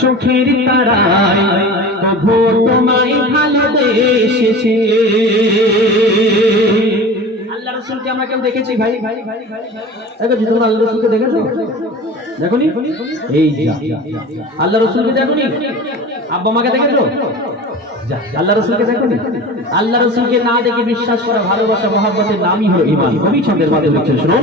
চোখের তারায় প্রভু তোমায় ভালোবেসেছে। আল্লাহ রাসূলকে আমরা কেউ দেখেছি ভাই? দেখেছি তোমরা আল্লাহ রাসূলকে দেখেছো? দেখোনি? এই যা আল্লাহ রাসূলকে দেখোনি? আব্বা মাকে দেখেছো? আল্লাহ রাসূলকে দেখোনি? আল্লাহ রাসূলকে না দেখে বিশ্বাস করা ভালোবাসা মহব্বতের নামই হলো ঈমান। কবি ছন্দের মাধ্যমে লিখছেন, শুনো।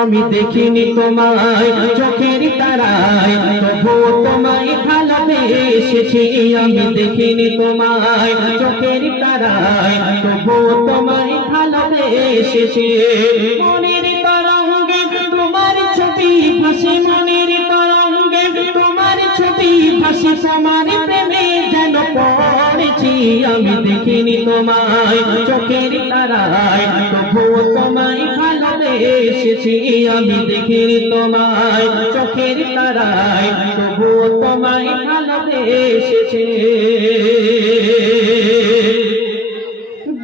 আমি দেখিনি তোমায় চোখের তারায় তবু তোমায় ভালোবেসেছি। আমি দেখিনি তোমায় চোখের তারায় তবু তোমায় ভালোবেসেছি। মনের তরঙ্গে তোমার ছবি ভাসে, মনের তরঙ্গে তোমার ছবি ভাসে, তোমার প্রেমে যেন পড়েছি। আমি দেখিনি তোমায় চোখের তারায় তবু তোমায় ভালোবেসেছি। আমি দেখিনি তোমায় চোখের তারায় তবু তোমায় ভালোবেসেছি।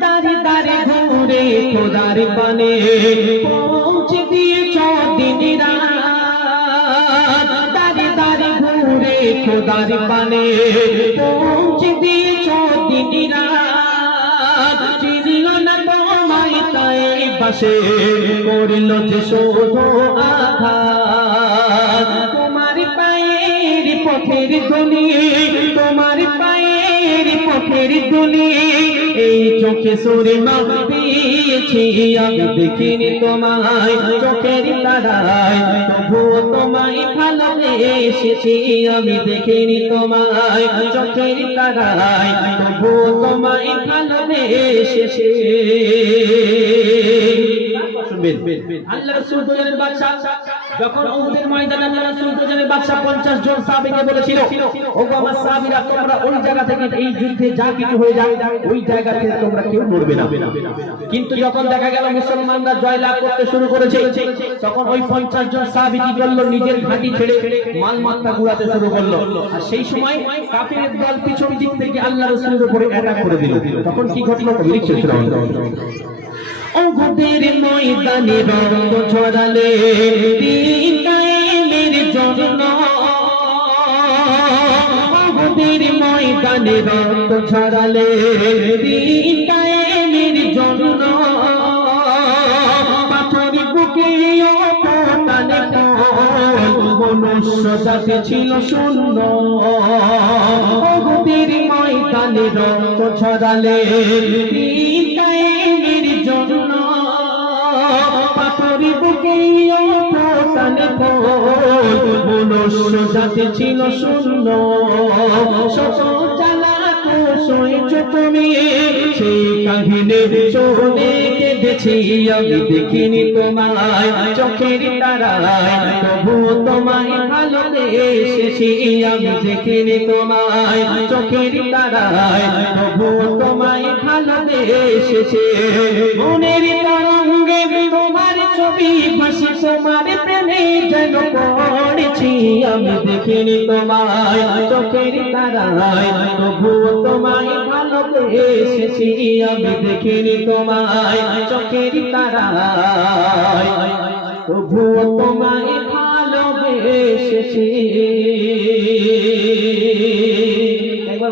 দাঁড়ে দাঁড়ে ঘুরে খোদার পানে পৌঁছে দিয়েছ দিন রাত। দাঁড়ে দাঁড়ে ঘুরে খোদার পানে পৌঁছে দিয়েছ দিন রাত। চিনল না তোমায় তাই পাশে করল যে শোধ আঘাত। তোমার পায়ের পথের ধুলি, তোমার পায়ের পথের ধুলি এই চোখে সুরে মাপ দিয়েছি। আমি দেখিনি তোমায় চোখের তারায় তবুও তোমায় ভালোবেসেছি। আমি দেখিনি তোমায় চোখের তারায় তবুও তোমায় ভালোবেসেছি। আল্লাহ রাসূল দুজনের বাদশা যখন উহুদের ময়দানে আল্লাহ রাসূল দুজনের বাদশা 50 জন সাহাবীকে বলেছিল, ওগো আমার সাহাবীরা, তোমরা ওই জায়গা থেকে এই যুদ্ধে যা কিছু হয়ে যায় ওই জায়গা থেকে তোমরা কেউ মরবে না। কিন্তু যখন দেখা গেল মুসলমানরা জয়লাভ করতে শুরু করেছে, তখন ওই 50 জন সাহাবী কি করলো? নিজের ঘাঁটি ছেড়ে মালমাত্রা গুড়াতে শুরু করলো। আর সেই সময় কাফিরের দল পিছন দিক থেকে আল্লাহ রাসূলের উপরে অ্যাটাক করে দিল। তখন কি ঘটলো? লিখছে শুনুন। উহুদের ময়দানে রক্ত ঝরালে দিন কায়েমের জন্য, উহুদের ময়দানে রক্ত ঝরালে দিন কায়েমের জন্য। পাথর বুকে টানে মনুষ্য জাতি ছিল শূন্য। উহুদের ময়দানে রক্ত ঝরালে দিন কায়েমের জন্য। পাথর বুকে টানে মনুষ্য জাতি ছিল শূন্য। শত জ্বালা সয়েছ তুমি, সেই কাহিনী শুনে কেঁদেছি। আমি দেখিনি তোমায় চোখের তারায় তবু তোমায় ভালোবেসেছি। আমি দেখিনি তোমায় চোখের তারায় তবু তোমায় ভালোবেসেছি। মনের তরঙ্গে তোমার ছবি ভাসে, তোমার প্রেমে যেন পড়েছি। আমি দেখিনি তোমায় চোখের তারায় তবু তোমায় ভালোবেসেছি। আমি দেখিনি তোমায় চোখের তারায় তবু তোমায় ভালোবেসেছি। একবার